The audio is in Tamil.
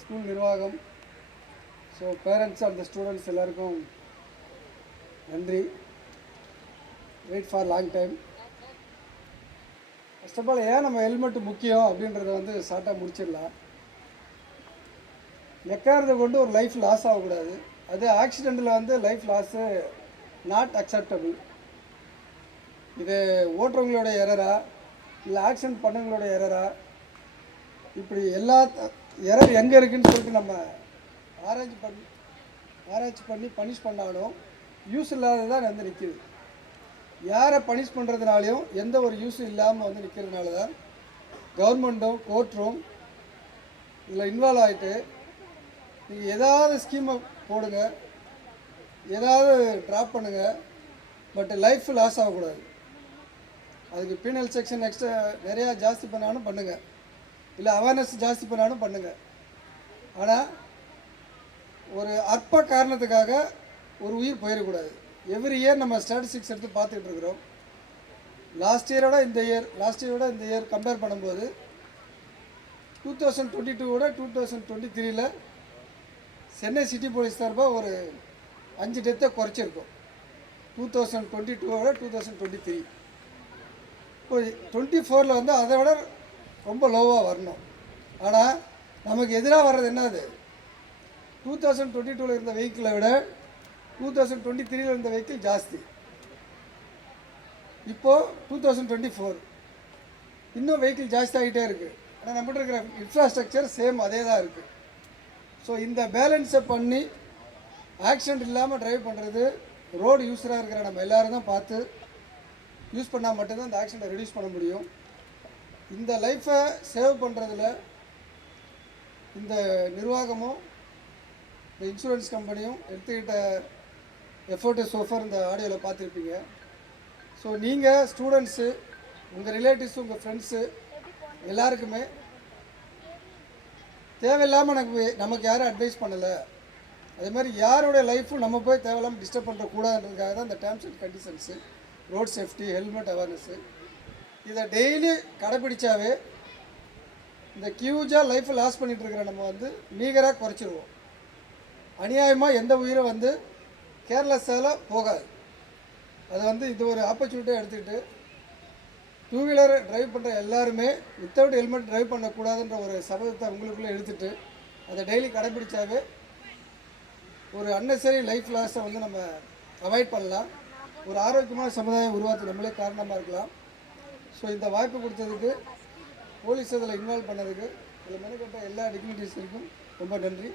ஸ்கூல் நிர்வாகம், ஸோ பேரண்ட்ஸ் அண்ட் ஸ்டூடெண்ட்ஸ் எல்லாருக்கும் நன்றி. Wait for long time. First of all ஏன் நம்ம ஹெல்மெட்டு முக்கியம் அப்படின்றத வந்து ஷார்ட்டாக முடிச்சிடலாம். எக்காரதை கொண்டு ஒரு லைஃப் லாஸ் ஆகக்கூடாது. அது ஆக்சிடெண்ட்டில் வந்து லைஃப் லாஸு நாட் அக்செப்டபிள். இது ஓட்டுறவங்களோட எரரா இல்லை ஆக்சிடெண்ட் பண்ணவங்களோட எரரா, இப்படி எல்லா எரர் எங்கே இருக்குதுன்னு சொல்லிட்டு நம்ம ஆராய்ச்சி பண்ணி பனிஷ் பண்ணாலும் யூஸ் இல்லாததான் வந்து நிற்கிது. யாரை பனிஷ் பண்ணுறதுனாலையும் எந்த ஒரு யூஸும் இல்லாமல் வந்து நிற்கிறதுனால தான் கவர்மெண்ட்டும் கோர்ட்டும் இதில் இன்வால்வ் ஆகிட்டு நீங்கள் ஏதாவது ஸ்கீமை போடுங்க, ஏதாவது ட்ராப் பண்ணுங்கள், பட் லைஃப் லாஸ் ஆகக்கூடாது. அதுக்கு பீனல் செக்ஷன் எக்ஸ்ட்ரா நிறையா ஜாஸ்தி பண்ணாலும் பண்ணுங்கள், இல்லை அவேர்னஸ் ஜாஸ்தி பண்ணாலும் பண்ணுங்கள். ஆனால் ஒரு அற்ப காரணத்துக்காக ஒரு உயிர் போயிடக்கூடாது. எவ்ரி இயர் நம்ம ஸ்டாட்டிஸ்டிக்ஸ் எடுத்து பார்த்துக்கிட்டு இருக்கிறோம். லாஸ்ட் இயரோட இந்த இயர் கம்பேர் பண்ணும்போது 2022 2023 சென்னை சிட்டி போலீஸ் சார்பாக ஒரு 5 டெத்தை குறைச்சிருக்கோம். 2022 2023 இப்போ 24 வந்து அதை விட ரொம்ப லோவாக வரணும். ஆனால் நமக்கு எதிராக வர்றது என்னது, 2022 இருந்த வெஹிக்கிளை விட 2023 இருந்த வெஹிக்கிள் ஜாஸ்தி. இப்போது 2024 இன்னும் வெஹிக்கிள் ஜாஸ்தி ஆகிட்டே இருக்குது. ஆனால் நம்மகிட்ட இருக்கிற இன்ஃப்ராஸ்ட்ரக்சர் சேம் அதே தான் இருக்குது. ஸோ இந்த பேலன்ஸை பண்ணி ஆக்சிடெண்ட் இல்லாமல் ட்ரைவ் பண்ணுறது ரோடு யூஸராக இருக்கிற நம்ம எல்லோரும் தான் பார்த்து யூஸ் பண்ணால் மட்டும்தான் இந்த ஆக்சிடெண்ட்டை ரெடியூஸ் பண்ண முடியும். இந்த லைஃப்பை சேவ் பண்ணுறதுல இந்த நிர்வாகமும் இந்த இன்சூரன்ஸ் கம்பெனியும் எடுத்துக்கிட்ட எஃபோர்ட்டு சோஃபர் இந்த ஆடியோவில் பார்த்துருப்பீங்க. ஸோ நீங்கள் ஸ்டூடெண்ட்ஸு, உங்கள் ரிலேட்டிவ்ஸு, உங்கள் ஃப்ரெண்ட்ஸு எல்லாருக்குமே தேவையில்லாமல் நமக்கு யாரும் அட்வைஸ் பண்ணலை, அதே மாதிரி யாருடைய லைஃப்பும் நம்ம போய் தேவையில்லாமல் டிஸ்டர்ப் பண்ணுறக்கூடாதுன்றதுக்காக தான் இந்த terms and conditions, road safety, helmet awareness, இதை டெய்லி கடைப்பிடிச்சாவே இந்த ஹியூஜாக லைஃப்பை லாஸ் பண்ணிகிட்டு இருக்கிற நம்ம வந்து மீகராக குறைச்சிடுவோம். அநியாயமாக எந்த உயிரும் வந்து கேர்லெஸ்ஸால் போகாது. அதை வந்து இது ஒரு ஆப்பர்ச்சுனிட்டியாக எடுத்துக்கிட்டு டூ வீலர் ட்ரைவ் பண்ணுற எல்லாருமே வித்தவுட் ஹெல்மெட் ட்ரைவ் பண்ணக்கூடாதுன்ற ஒரு சபதத்தை உங்களுக்குள்ளே எடுத்துகிட்டு அதை டெய்லி கடைப்பிடிச்சாவே ஒரு அன்னெசரி லைஃப் லாஸை வந்து நம்ம அவாய்ட் பண்ணலாம். ஒரு ஆரோக்கியமான சமுதாயம் உருவாக்க நம்மளே காரணமாக இருக்கலாம். ஸோ இந்த வாய்ப்பு கொடுத்ததுக்கு, போலீஸ் அதில் இன்வால்வ் பண்ணதுக்கு, இதில் மெனக்கட்ட எல்லா டிக்னிட்டிஸுக்கும் ரொம்ப நன்றி.